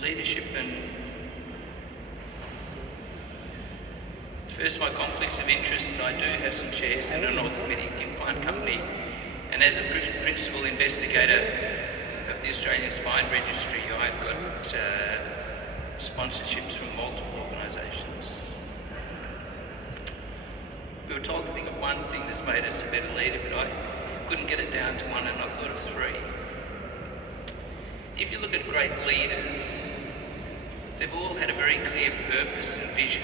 leadership and first, my conflicts of interest. I do have some shares in an orthopaedic implant company, and as a principal investigator of the Australian Spine Registry, I've got sponsorships from multiple organisations. We were told to think of one thing that's made us a better leader, but I couldn't get it down to one, and I thought of three. If you look at great leaders, they've all had a very clear purpose and vision,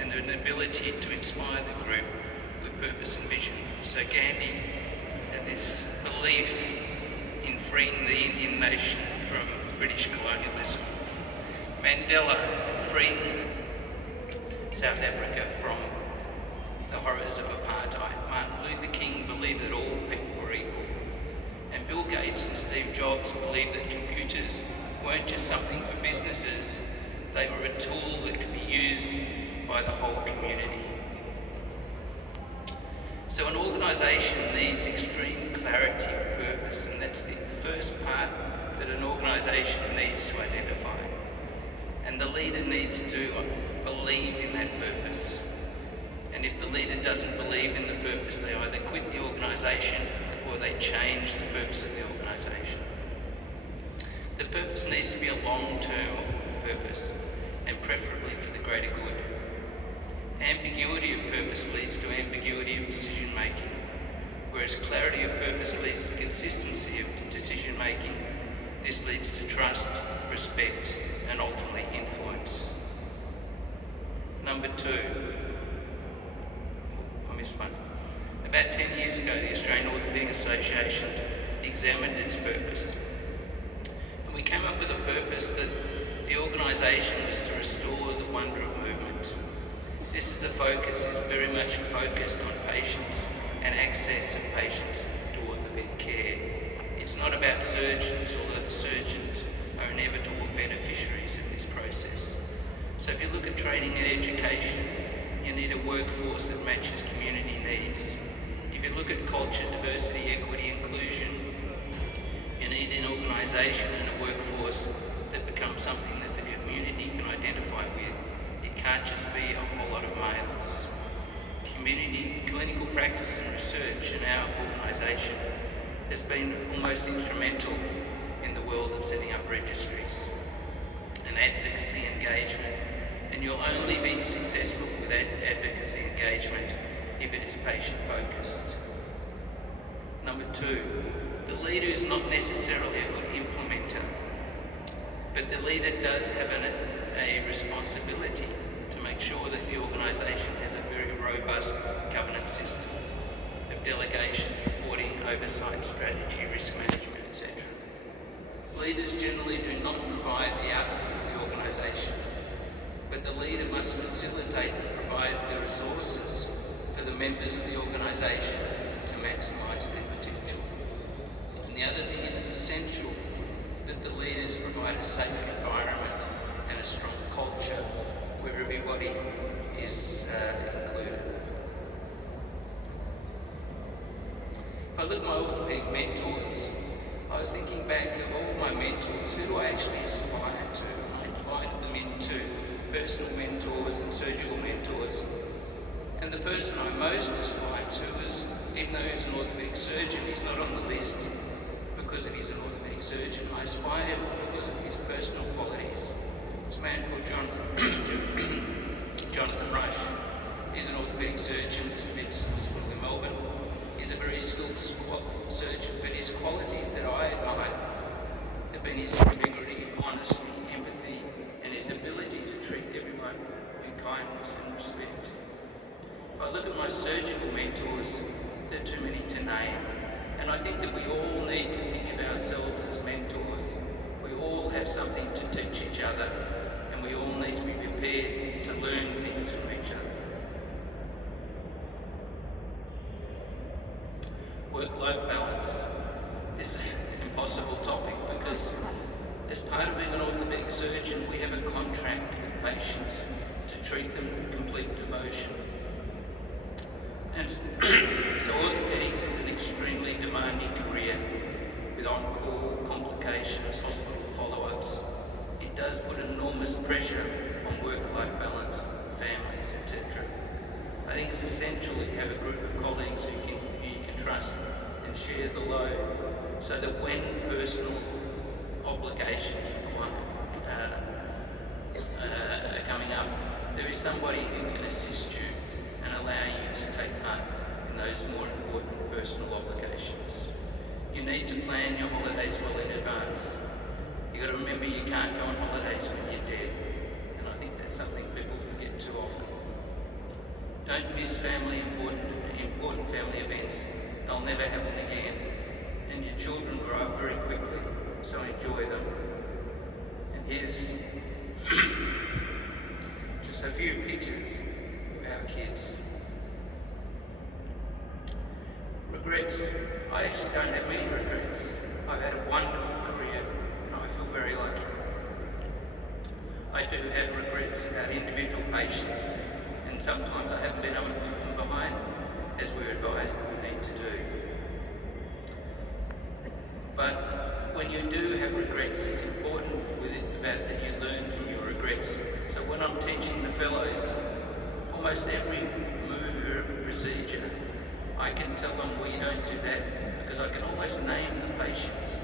and an ability to inspire the group with purpose and vision. So Gandhi had this belief in freeing the Indian nation from British colonialism. Mandela freeing South Africa from the horrors of apartheid. Martin Luther King believed that all people were equal. And Bill Gates and Steve Jobs believed that computers weren't just something for businesses, they were a tool that could be used by the whole community. So an organisation needs extreme clarity of purpose, and that's the first part that an organisation needs to identify. And the leader needs to believe in that purpose. And if the leader doesn't believe in the purpose, they either quit the organisation or they change the purpose of the organisation. The purpose needs to be a long-term purpose, and preferably for the greater good. Ambiguity of purpose leads to ambiguity of decision-making, whereas clarity of purpose leads to consistency of decision-making. This leads to trust, respect, and ultimately influence. Number two, I missed one. About 10 years ago, the Australian Orthopaedic Association examined its purpose. And we came up with a purpose that the organisation was to restore the wonder of movement. This is a focus, is very much focused on patients and access of patients to orthopaedic care. It's not about surgeons, although the surgeons are inevitable beneficiaries of this process. So if you look at training and education, you need a workforce that matches community needs. If you look at culture, diversity, equity, inclusion, you need an organisation and a workforce that becomes something that the community can identify with. It can't just be a whole lot of males. Community, clinical practice and research in our organisation has been almost instrumental in the world of setting up registries and advocacy engagement. And you'll only be successful with advocacy engagement if it is patient-focused. Number two, the leader is not necessarily a good implementer, but the leader does have a responsibility to make sure that the organisation has a very robust governance system of delegations, reporting, oversight, strategy, risk management, etc. Leaders generally do not provide the output of the organisation, but the leader must facilitate and provide the resources for the members of the organisation to maximise their potential. And the other thing, it is essential that the leaders provide a safe environment and a strong culture where everybody is included. If I look at my orthopaedic mentors, I was thinking back of all my mentors, who do I actually aspire to? I divided them into personal mentors and surgical mentors. And the person I most aspired to was, even though he's an orthopaedic surgeon, he's not on the list because he's an orthopaedic surgeon. I aspired because of his personal qualities. It's a man called Jonathan Rush. He's an orthopaedic surgeon at St Vincent's Hospital in Melbourne. He's a very skilled surgeon, but his qualities that I admire have been his integrity, honesty, empathy, and his ability to treat everyone with kindness and respect. If I look at my surgical mentors, there are too many to name, and I think that we all need to think of ourselves as mentors. We all have something to teach each other, and we all need to be prepared to learn things from each other. Work-life balance is an impossible topic because as part of being an orthopaedic surgeon, we have a contract with patients to treat them with complete devotion. And so orthopaedics is an extremely demanding career with on-call, complications, hospital follow-ups. It does put enormous pressure on work-life balance, families, etc. I think it's essential that you have a group of colleagues who you can trust and share the load, so that when personal obligations are coming up, there is somebody who can assist you and allow you to take part in those more important personal obligations. You need to plan your holidays well in advance. You've got to remember you can't go on holidays when you're dead, and I think that's something people forget too often. Don't miss important family events. They'll never happen again, and your children grow up very quickly, so enjoy them. And here's just a few pictures of our kids. Regrets. I actually don't have many regrets. I've had a wonderful career and I feel very lucky. I do have regrets about individual patients, and sometimes I haven't been able to put them behind as we're advised that we need to do. But when you do have regrets, it's important that you learn from your regrets. So when I'm teaching the fellows, almost every move of a procedure, I can tell them, well, you don't do that, because I can almost name the patients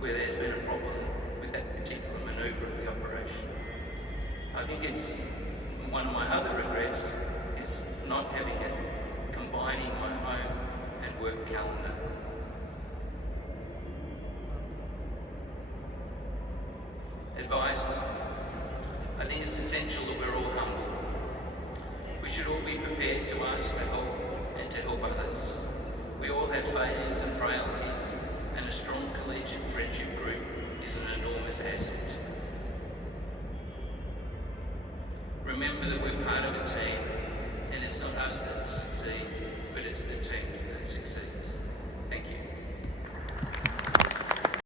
where there's been a problem with that particular manoeuvre of the operation. I think it's one of my other regrets is not having it combining my home and work calendar. Advice. I think it's essential that we're all humble. We should all be prepared to ask for help and to help others. We all have failures and frailties, and a strong collegiate friendship group is an enormous asset. Remember that we're part of a team.